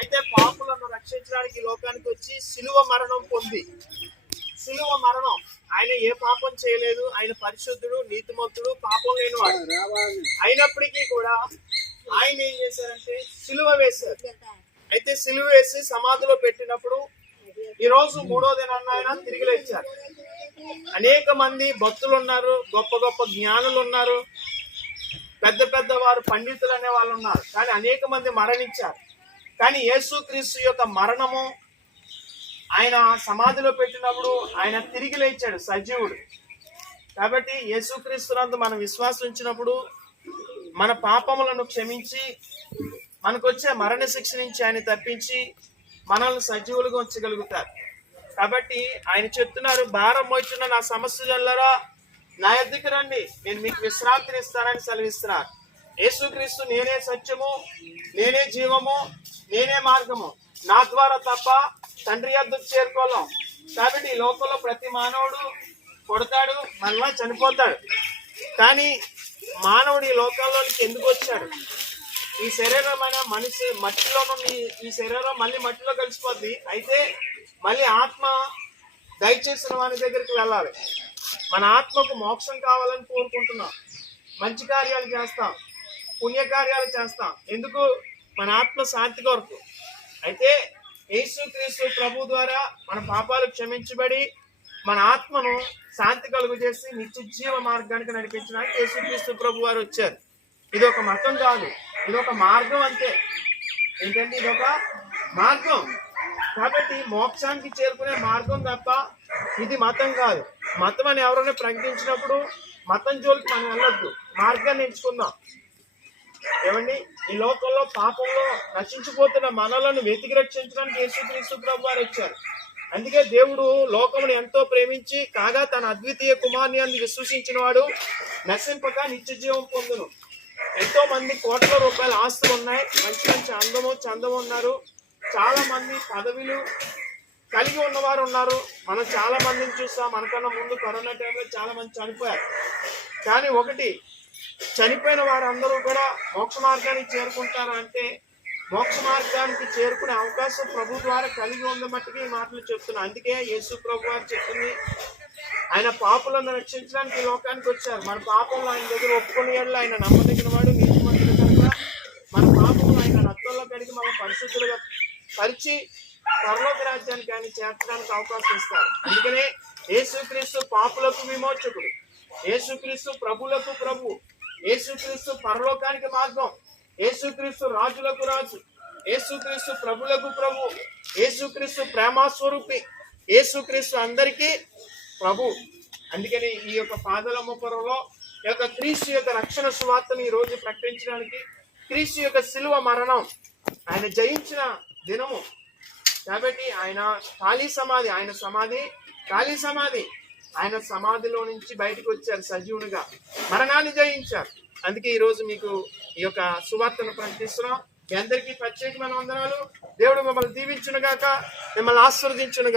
అయితే పాపులను రక్షించడానికి లోకానికి వచ్చి శిలువ మరణం పొంది, శిలువ మరణం, ఆయన ఏ పాపం చేయలేదు, ఆయన పరిశుద్ధుడు, నీతిమంతుడు, పాపం లేనివాడు. అయినప్పటికీ కూడా ఆయన ఏం చేశారంటే శిలువ వేశారు. అయితే శిలువ వేసి సమాధిలో పెట్టినప్పుడు ఈ రోజు 3వ దినాన్న ఆయన తిరిగి లేచారు. అనేక మంది భక్తులు ఉన్నారు, గొప్ప గొప్ప జ్ఞానులు ఉన్నారు, పెద్ద పెద్ద వారు పండితులు అనే వాళ్ళు ఉన్నారు. కానీ అనేక మంది మరణించారు. కానీ యేసుక్రీస్తు యొక్క మరణము, ఆయన సమాధిలో పెట్టినప్పుడు ఆయన తిరిగి లేచాడు సజీవుడు. కాబట్టి యేసుక్రీస్తునందు మనం విశ్వాసం ఉంచినప్పుడు మన పాపములను క్షమించి మనకు వచ్చే మరణ శిక్ష నుంచి ఆయన తప్పించి మనల్ని సజీవులుగా ఉంచగలుగుతారు. కాబట్టి ఆయన చెప్తున్నారు, భారం మోచున్న నా సమస్యలరా నా యొద్దకు రండి, నేను మీకు విశ్రాంతిని ఇస్తానని సెలవిస్తున్నారు. యేసుక్రీస్తు నేనే సత్యము, నేనే జీవము, నేనే మార్గము, నా ద్వారా తప్ప తండ్రి యొద్దకు చేరుకోలేం. కాబట్టి ఈ లోకంలో ప్రతి మానవుడు పుడతాడు, మళ్ళా చనిపోతాడు. కానీ మానవుడు ఈ లోకంలోనికి ఎందుకు వచ్చాడు? ఈ శరీరమైన మనిషి మట్టిలో నుండి ఈ శరీరం మళ్ళీ మట్టిలో కలిసిపోద్ది. అయితే మళ్ళీ ఆత్మ దయచేసిన వాని దగ్గరికి వెళ్ళాలి. మన ఆత్మకు మోక్షం కావాలని కోరుకుంటున్నాం, మంచి కార్యాలు చేస్తాం, పుణ్యకార్యాలు చేస్తాం. ఎందుకు? మన ఆత్మ శాంతి కొరకు. అయితే యేసుక్రీస్తు ప్రభు ద్వారా మన పాపాలు క్షమించబడి మన ఆత్మను శాంతి కలుగు చేసి నిత్య జీవ మార్గానికి నడిపించడానికి యేసుక్రీస్తు ప్రభు వారు వచ్చారు. ఇది ఒక మతం కాదు, ఇది ఒక మార్గం అంతే. ఏంటంటే ఇది ఒక మార్గం. కాబట్టి మోక్షానికి చేరుకునే మార్గం తప్ప ఇది మతం కాదు. మతం అని ఎవరైనా ప్రకటించినప్పుడు మతం జోలికి మనం వెళ్ళొద్దు, మార్గాన్ని ఎంచుకుందాం. ఏమండి, ఈ లోకంలో పాపంలో నశించిపోతున్న మనలను వెతికి రక్షించడానికి యేసుక్రీస్తు ప్రభు వారు వచ్చారు. అందుకే దేవుడు లోకమును ఎంతో ప్రేమించి కాగా తన అద్వితీయ కుమారుని అందు విశ్వసించిన వాడు నశింపక నిత్య జీవం పొందును. ఎంతో మంది కోట్ల రూపాయల ఆస్తులు ఉన్నాయి, మంచి మంచి అందము చందము ఉన్నారు, చాలా మంది పదవులు కలిగి ఉన్నవారు ఉన్నారు. మనం చాలా మందిని చూస్తాం. మనకన్నా ముందు కరోనా టైంలో చాలా మంది చనిపోయారు. కానీ ఒకటి, చనిపోయిన వారందరూ కూడా మోక్ష మార్గానికి చేరుకుంటారా అంటే మోక్ష మార్గానికి చేరుకునే అవకాశం ప్రభు ద్వారా కలిగి ఉంది మట్టుకు ఈ మాటలు చెప్తున్నా. అందుకే యేసు ప్రభు వారు చెప్పింది, ఆయన పాపులను రక్షించడానికి లోకానికి వచ్చారు. మన పాపంలో ఆయన దగ్గర ఒప్పుకునే ఆయన నమ్మదగిన వాడు, నీతిమంతుడు కనుక మన పాపంలో ఆయన రక్తంలో కడిగి మనం పరిశుద్ధులుగా పరిచి పరలోక రాజ్యానికి ఆయన చేర్చడానికి అవకాశం ఇస్తారు. అందుకనే యేసుక్రీస్తు పాపులకు విమోచకుడు, యేసుక్రీస్తు ప్రభులకు ప్రభు, యేసుక్రీస్తు పరలోకానికి మార్గం, యేసుక్రీస్తు రాజులకు రాజు, యేసుక్రీస్తు ప్రభులకు ప్రభు, యేసుక్రీస్తు ప్రేమస్వరూపి, యేసుక్రీస్తు అందరికీ ప్రభు. అందుకని ఈ యొక్క పాదలమ్మ పొరలో ఈ యొక్క క్రీస్తు యొక్క రక్షణ సువార్తను ఈ రోజు ప్రకటించడానికి, క్రీస్తు యొక్క శిలువ మరణం ఆయన జయించిన దినము. కాబట్టి ఆయన ఖాళీ సమాధి, ఆయన సమాధి ఖాళీ సమాధి, ఆయన సమాధిలో నుంచి బయటకు వచ్చారు సజీవునిగా, మరణాన్ని జయించారు. అందుకే ఈ రోజు మీకు ఈ యొక్క సువార్తను ప్రకటిస్తున్నాం. మీ అందరికీ ప్రత్యేకమైన వందనాలు. దేవుడు మిమ్మల్ని దీవించునుగాక, మిమ్మల్ని ఆశీర్వదించునుగాక.